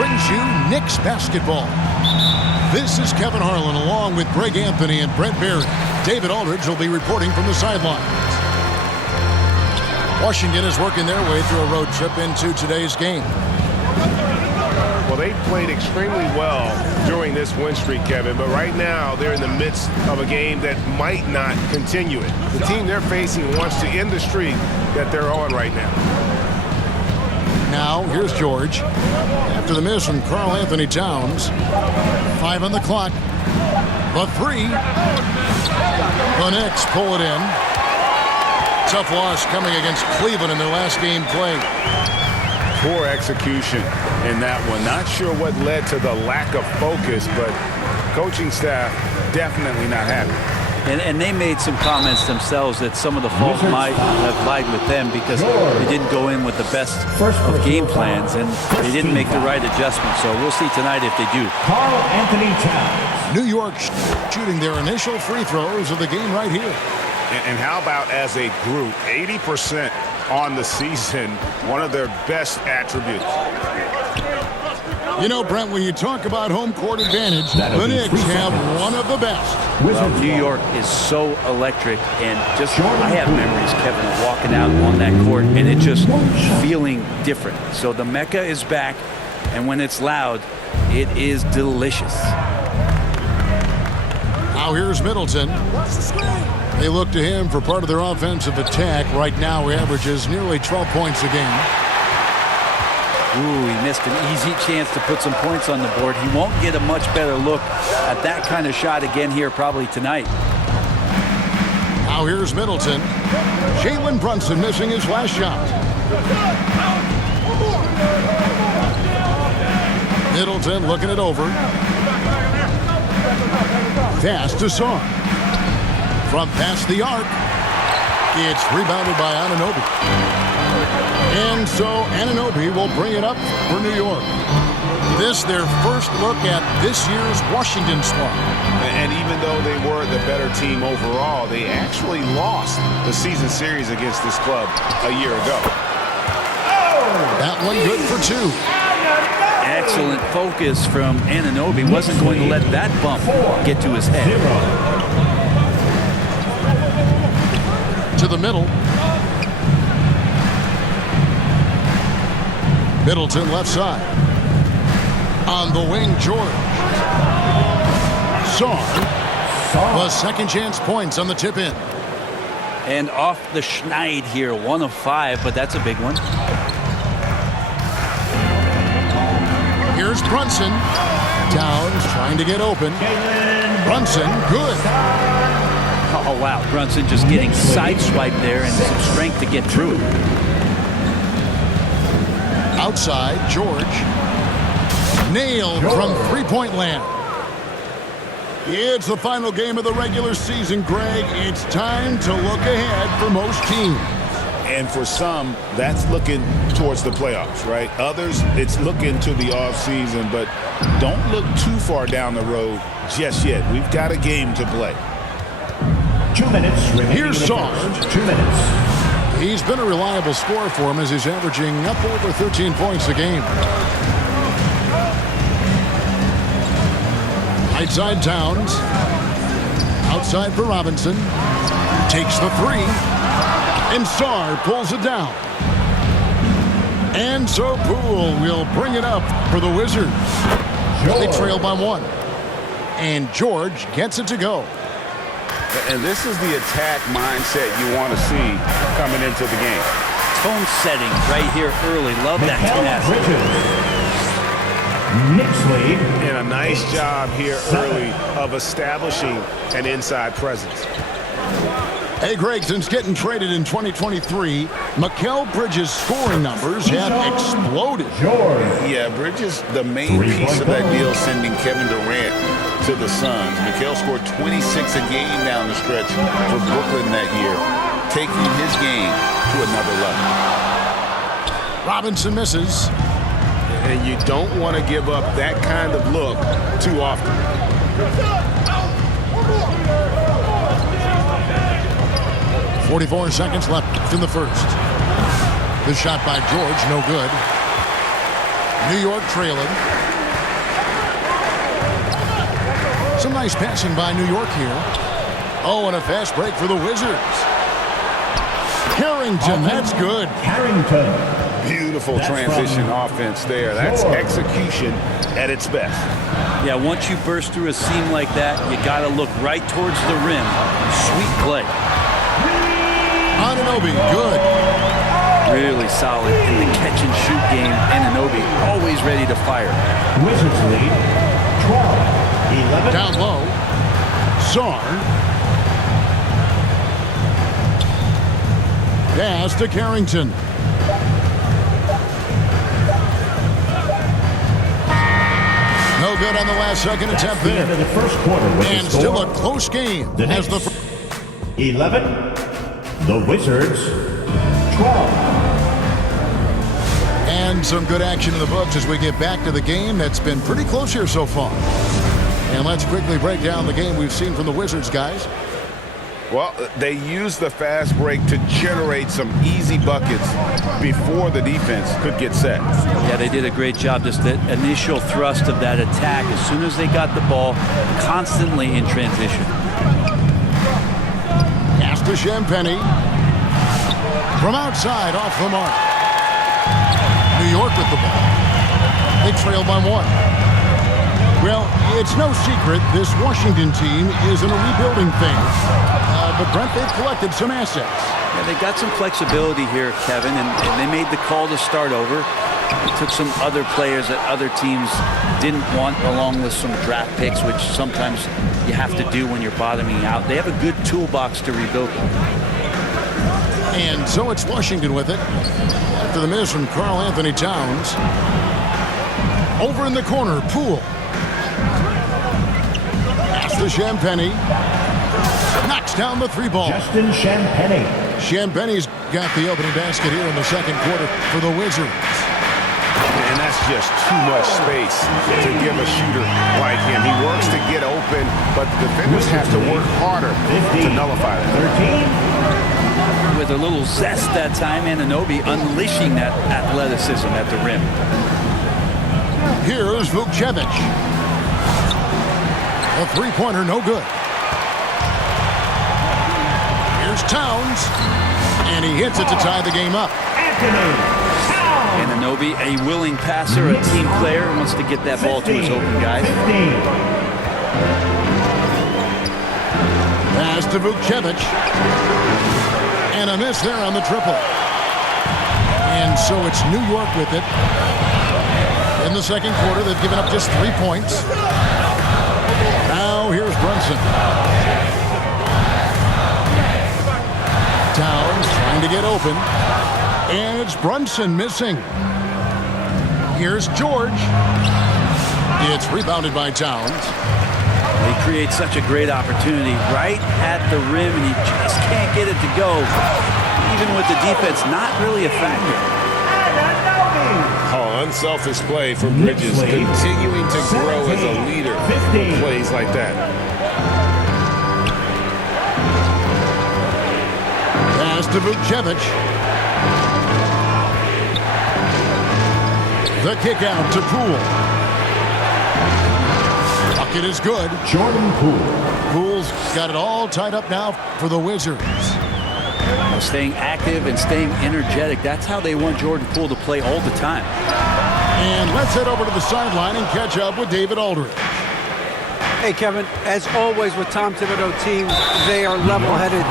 brings you Knicks basketball. This is Kevin Harlan along with Greg Anthony and Brent Barry. David Aldridge will be reporting from the sidelines. Washington is working their way through a road trip into today's game. Well, they played extremely well during this win streak, Kevin, but right now they're in the midst of a game that might not continue it. The team they're facing wants to end the streak that they're on right now. Now, here's George. After the miss from Karl Anthony Towns. 5 on the clock. The 3. The Knicks pull it in. Tough loss coming against Cleveland in their last game played. Poor execution in that one. Not sure what led to the lack of focus, but coaching staff definitely not happy. And they made some comments themselves that some of the fault might have lied with them because they didn't go in with the best of game plans and they didn't make the right adjustments. So we'll see tonight if they do. Karl Anthony Towns. New York shooting their initial free throws of the game right here. And how about as a group, 80% on the season, one of their best attributes. You know, Brent, when you talk about home court advantage, the Knicks have one of the best. Well, New York is so electric, and just I have memories, Kevin, of walking out on that court and it just feeling different. So the Mecca is back, and when it's loud, it is delicious. Now here's Middleton. They look to him for part of their offensive attack. Right now, he averages nearly 12 points a game. Ooh, he missed an easy chance to put some points on the board. He won't get a much better look at that kind of shot again here probably tonight. Now here's Middleton. Jalen Brunson missing his last shot. Middleton looking it over. Pass to Saw. From past the arc. It's rebounded by Anunoby. And so Anunoby will bring it up for New York. This their first look at this year's Washington squad. And even though they were the better team overall, they actually lost the season series against this club a year ago. That one good for 2. Excellent focus from Anunoby. Wasn't going to let that bump get to his head. To the middle. Middleton left side. On the wing, George. Saw. The second chance points on the tip in. And off the schneid here, 1 of 5, but that's a big one. Here's Brunson. Towns trying to get open. Brunson, good. Oh, wow. Brunson just getting sideswiped there and some strength to get through it. Outside, George. Nailed from three-point land. It's the final game of the regular season, Greg. It's time to look ahead for most teams. And for some, that's looking towards the playoffs, right? Others, it's looking to the offseason, but don't look too far down the road just yet. We've got a game to play. 2 minutes. Here's Sarge. 2 minutes. He's been a reliable scorer for him as he's averaging up over 13 points a game. Right side Towns. Outside for Robinson. Takes the 3. And Sarr pulls it down. And so Poole will bring it up for the Wizards. They trail by 1. And George gets it to go. And this is the attack mindset you want to see coming into the game. Tone setting right here early. Love that tenacity. Knicks lead. And a nice job here early of establishing an inside presence. Hey, Greg, since getting traded in 2023, Mikal Bridges' scoring numbers have exploded. Yeah, Bridges, the main piece of that deal, sending Kevin Durant to the Suns. Mikal scored 26 a game down the stretch for Brooklyn that year, taking his game to another level. Robinson misses. And you don't want to give up that kind of look too often. 44 seconds left in the first. The shot by George, no good. New York trailing. Some nice passing by New York here. Oh, and a fast break for the Wizards. Carrington, that's good. Carrington. Beautiful transition offense there. That's execution at its best. Yeah, once you burst through a seam like that, you got to look right towards the rim. Sweet play. Anunoby, good. Really solid in the catch-and-shoot game. Anunoby always ready to fire. Wizards lead 12-11. Down low. Czar. Pass to Carrington. No good on the last second attempt The end of there. the first quarter with And the still score. a close game. The As Knicks, the 11. The Wizards 12. And some good action in the books as we get back to the game that's been pretty close here so far. And let's quickly break down the game we've seen from the Wizards, guys. Well, they used the fast break to generate some easy buckets before the defense could get set. Yeah, they did a great job. Just the initial thrust of that attack, as soon as they got the ball, constantly in transition. Pass to Champagny. From outside, off the mark. New York with the ball. They trail by one. Well, it's no secret this Washington team is in a rebuilding phase. But Brent, they've collected some assets. Yeah, they got some flexibility here, Kevin, and they made the call to start over. They took some other players that other teams didn't want, along with some draft picks, which sometimes you have to do when you're bottoming out. They have a good toolbox to rebuild them. And so it's Washington with it. After the miss from Karl Anthony Towns. Over in the corner, Poole. Pass to Champagny. Knocks down the three ball. Justin Champagny. Champagny's got the opening basket here in the second quarter for the Wizards. And that's just too much space to give a shooter like him. He works to get open, but the defenders have to work harder to nullify that. 13. With a little zest that time, Anunoby unleashing that athleticism at the rim. Here's Vukcevic. A three-pointer, no good. Here's Towns. And he hits it to tie the game up. Anthony Towns. Anunoby, a willing passer, a team player, wants to get that ball to his open guy. 15. Pass to Vukcevic. And a miss there on the triple. And so it's New York with it. In the second quarter, they've given up just 3 points. Now here's Brunson. Towns trying to get open. And it's Brunson missing. Here's George. It's rebounded by Towns. They create such a great opportunity right at the rim, and you just can't get it to go. Even with the defense not really a factor. Oh, unselfish play for Bridges, continuing to grow as a leader. 15. Plays like that. Pass to Vukcevic. The kick out to Poole. Bucket is good. Jordan Poole. Poole's got it all tied up now for the Wizards. Staying active and staying energetic. That's how they want Jordan Poole to play all the time. And let's head over to the sideline and catch up with David Aldridge. Hey, Kevin, as always with Tom Thibodeau teams, they are level-headed.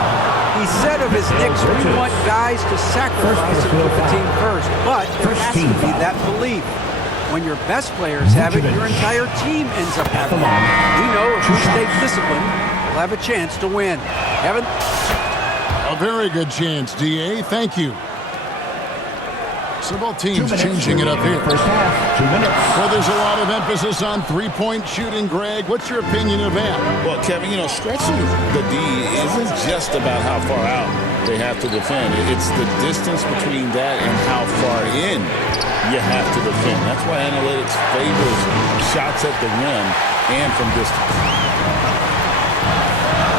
He said of his Knicks, we want guys to sacrifice and put the team first. But there has to be that belief. When your best players have it, your entire team ends up having it. We know if we stay disciplined, we'll have a chance to win. Kevin? A very good chance, D.A. Thank you. So both teams changing it up here. First half, 2 minutes. Well, there's a lot of emphasis on three-point shooting, Greg. What's your opinion of that? Well, Kevin, stretching the D isn't just about how far out they have to defend. It's the distance between that and how far in you have to defend. That's why analytics favors shots at the rim and from distance.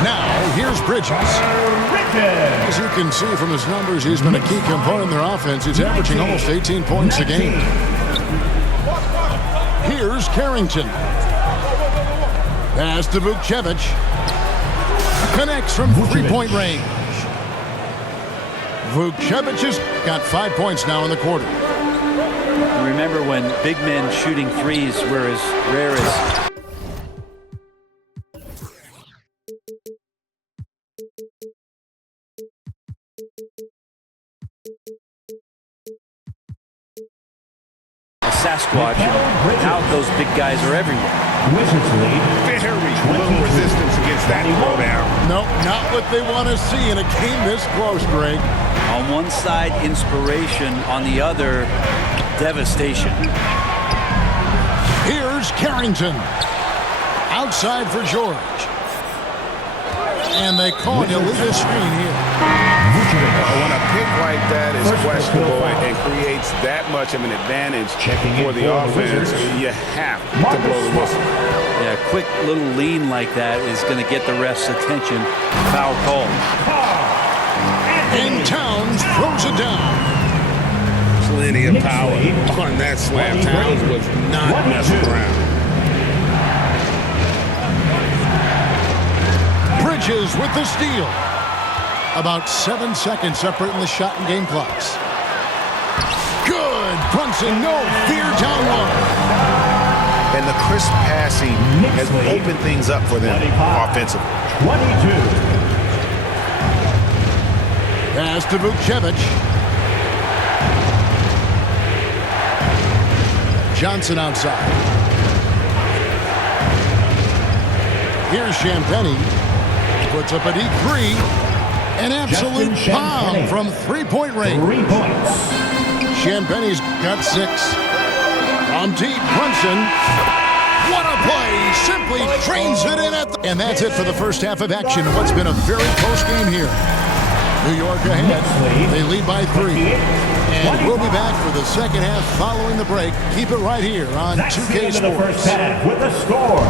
Now, here's Bridges. As you can see from his numbers, he's been a key component in their offense. He's averaging almost 18 points a game. Here's Carrington. Pass to Vukcevic. Connects from three-point range. Vukcevic has got 5 points now in the quarter. Remember when big men shooting threes were as rare as... Sasquatch, now those big guys are everywhere. Wizards lead. Very little resistance against that throwdown. No, not what they want to see in a game this close, Greg. On one side, inspiration. On the other, devastation. Here's Carrington. Outside for George. And they call an illegal screen here. When a pick like that is questionable and creates that much of an advantage for the offense, you have to blow the whistle. Yeah, a quick little lean like that is going to get the ref's attention. Foul call. And Towns throws it down. Plenty of power on that slam. Towns was not messing around. Bridges with the steal. About 7 seconds separating the shot and game clocks. Good. Brunson, no fear down low. And the crisp passing has opened things up for them offensively. 22. Pass to Vukcevic. Johnson outside. Here's Champagnie. Puts up a deep three. An absolute bomb from three-point range. 3 points. Champagnie's got 6. From deep, Brunson. What a play! Simply trains it in at the... And that's it for the first half of action. What's been a very close game here. New York ahead. They lead by 3. And we'll be back for the second half following the break. Keep it right here on 2K Sports. The first half with the score.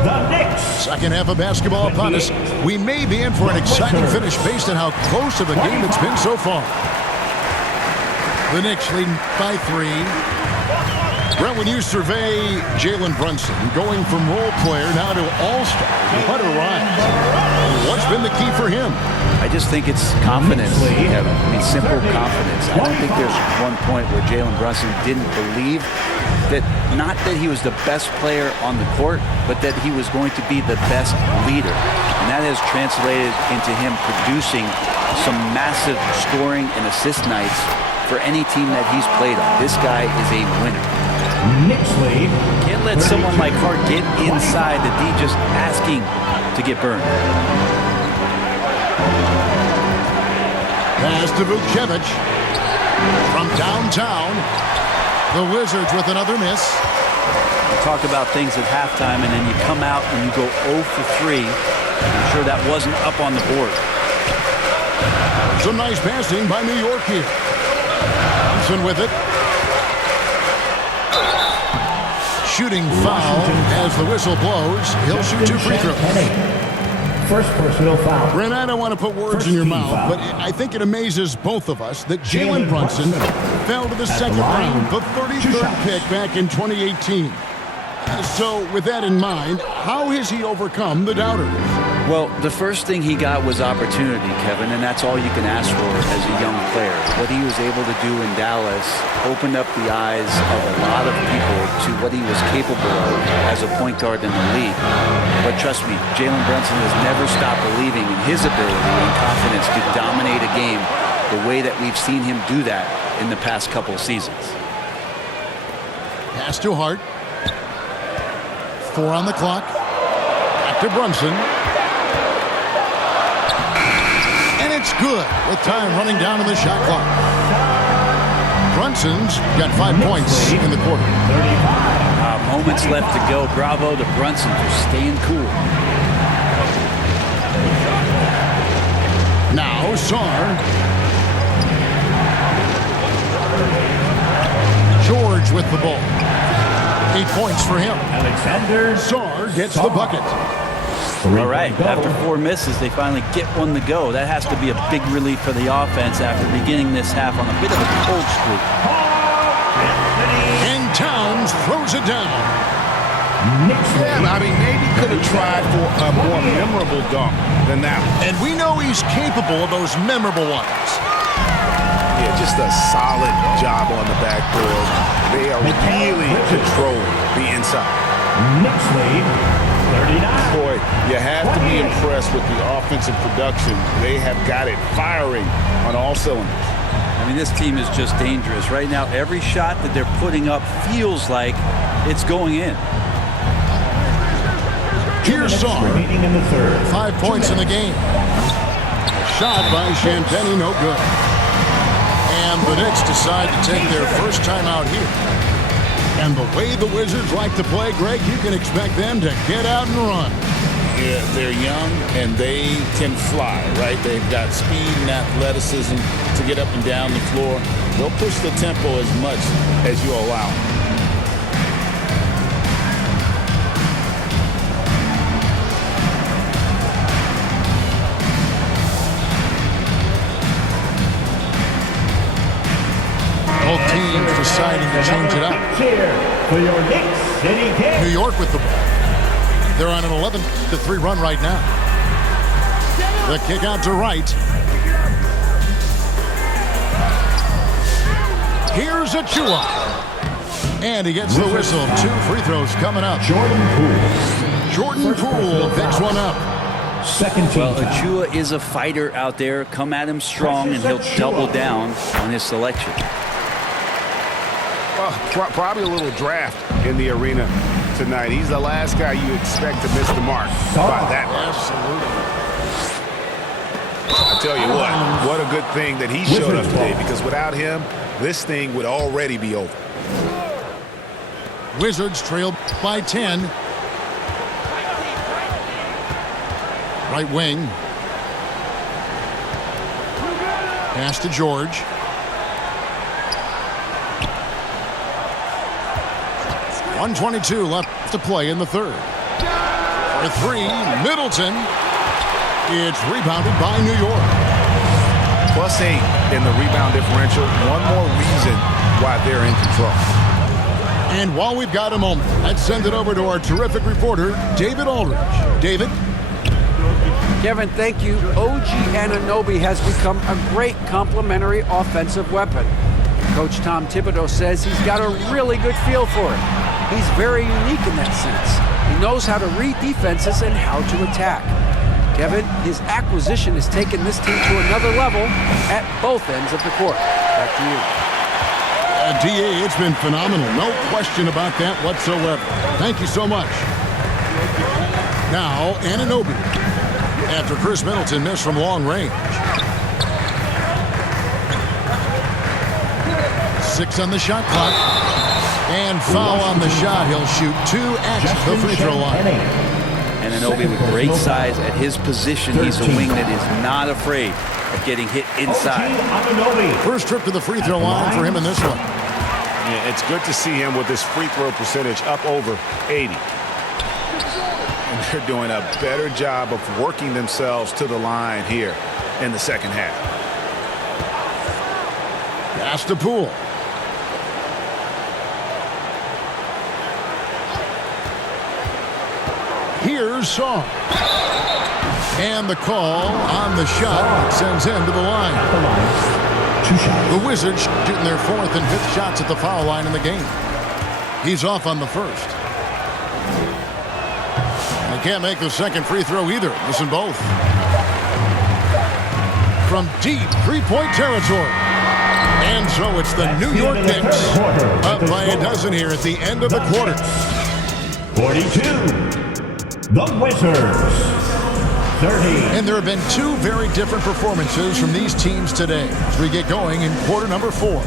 The Knicks. Second half of basketball upon us. We may be in for an exciting finish based on how close of a game it's been so far. The Knicks leading by 3. Brent, when you survey Jalen Brunson going from role player now to all-star, what a rise. What's been the key for him? I just think it's confidence, Kevin. I mean, simple confidence. I don't think there's one point where Jalen Brunson didn't believe that, not that he was the best player on the court, but that he was going to be the best leader. And that has translated into him producing some massive scoring and assist nights for any team that he's played on. This guy is a winner. Knicks lead. Can't let someone like Hart get inside the D just asking to get burned. Pass to Vukcevic. From downtown, the Wizards with another miss. You talk about things at halftime, and then you come out and you go 0 for 3. I'm sure that wasn't up on the board. Some nice passing by New York here. Thompson with it. Shooting foul as the whistle blows. He'll shoot 2 free throws. First personal foul. Brent, I don't want to put words in your mouth, but I think it amazes both of us that Jalen Brunson fell to the second round, the 33rd pick back in 2018. So with that in mind, how has he overcome the doubters? Well, the first thing he got was opportunity, Kevin, and that's all you can ask for as a young player. What he was able to do in Dallas opened up the eyes of a lot of people to what he was capable of as a point guard in the league. But trust me, Jalen Brunson has never stopped believing in his ability and confidence to dominate a game the way that we've seen him do that in the past couple of seasons. Pass to Hart. 4 on the clock. Back to Brunson. And it's good with time running down on the shot clock. Brunson's got 5 points in the quarter. Moments left to go. Bravo to Brunson for staying cool. Now Sarr. George with the ball. 8 points for him. Alexander Sarr gets the bucket. All right, after 4 misses, they finally get one to go. That has to be a big relief for the offense after beginning this half on a bit of a cold streak. And Towns throws throws it down. Yeah, I mean, maybe could have tried for a more memorable dunk than that one. And we know he's capable of those memorable ones. Yeah, just a solid job on the backboard. They are really controlling the inside. Knicks lead, 39. Boy, you have to be impressed with the offensive production. They have got it firing on all cylinders. I mean, this team is just dangerous. Right now, every shot that they're putting up feels like it's going in. Here's Saar. Remaining in the third. 5 points in the game. A shot by Champagnie, no good. And the Knicks decide to take their first time out here. And the way the Wizards like to play, Greg, you can expect them to get out and run. Yeah, they're young and they can fly, right? They've got speed and athleticism to get up and down the floor. They'll push the tempo as much as you allow. Both teams deciding to change it up. Cheer for your Knicks City Kings. New York with the ball. They're on an 11-3 run right now. The kick out to Wright. Here's Achua. And he gets the whistle. 2 free throws coming up. Jordan Poole picks one up. Second team Well, foul. Achua is a fighter out there. Come at him strong, and he'll double down on his selection. Probably a little draft in the arena tonight. He's the last guy you expect to miss the mark by that much. Absolutely. I tell you what a good thing that he showed up today, because without him, this thing would already be over. Wizards trailed by 10. Right wing. Pass to George. .122 left to play in the third. For 3, Middleton. It's rebounded by New York. +8 in the rebound differential. One more reason why they're in control. And while we've got a moment, let's send it over to our terrific reporter, David Aldridge. David? Kevin, thank you. OG Anunoby has become a great complementary offensive weapon. Coach Tom Thibodeau says he's got a really good feel for it. He's very unique in that sense. He knows how to read defenses and how to attack. Kevin, his acquisition has taken this team to another level at both ends of the court. Back to you. DA, it's been phenomenal. No question about that whatsoever. Thank you so much. Now, Anunoby. After Chris Middleton missed from long range. 6 on the shot clock. And foul on the shot. He'll shoot 2 at the free throw line. Anunoby with great size at his position. He's a wing that is not afraid of getting hit inside. First trip to the free throw line for him in this one. Yeah, it's good to see him with his free throw percentage up over 80. And they're doing a better job of working themselves to the line here in the second half. Pass to Poole. Here's Saar. And the call on the shot that sends him to the line. The Wizards shooting their 4th and 5th shots at the foul line in the game. He's off on the first. They can't make the second free throw either. Listen both. From deep three-point territory. And so it's the New York Knicks up by a dozen here at the end of the quarter. 42. The Wizards, 30. And there have been 2 very different performances from these teams today as we get going in quarter number 4.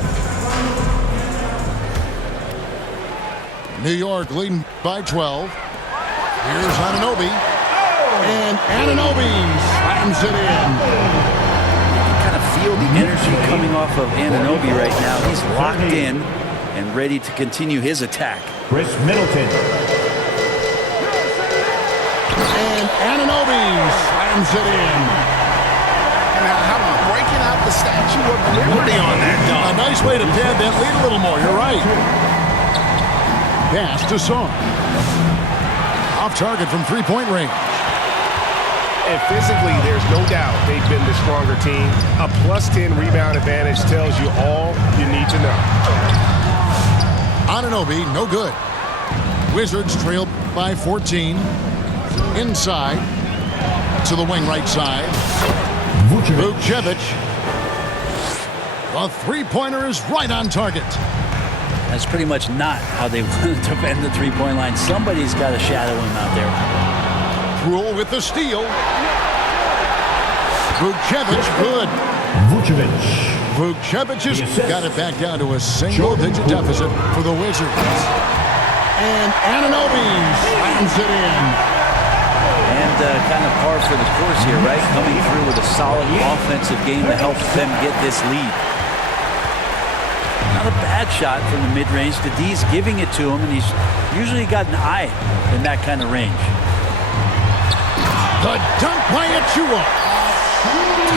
New York leading by 12. Here's Anunoby. And Anunoby slams it in. You kind of feel the energy coming off of Anunoby right now. He's locked in and ready to continue his attack. Chris Middleton. And Anunoby slams it in. Now, how about breaking out the Statue of Liberty on that dunk? A nice way to pad that lead a little more. You're right. pass to Song. Off target from three-point range. And physically, there's no doubt they've been the stronger team. A +10 rebound advantage tells you all you need to know. Anunoby, no good. Wizards trail by 14. Inside to the wing right side. Vucevic. The three-pointer is right on target. That's pretty much not how they want to defend the three-point line. Somebody's got to shadow him out there. Rule with the steal. Vucevic, good. Vucevic has got it back down to a single-digit deficit for the Wizards. And Anunoby slams it in. And kind of par for the course here, right? Coming through with a solid offensive game to help them get this lead. Not a bad shot from the mid-range. The D's giving it to him, and he's usually got an eye in that kind of range. The dunk by Achua.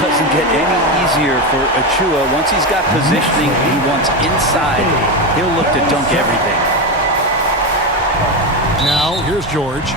Doesn't get any easier for Achua. Once he's got positioning he wants inside, he'll look to dunk everything. Now, here's George.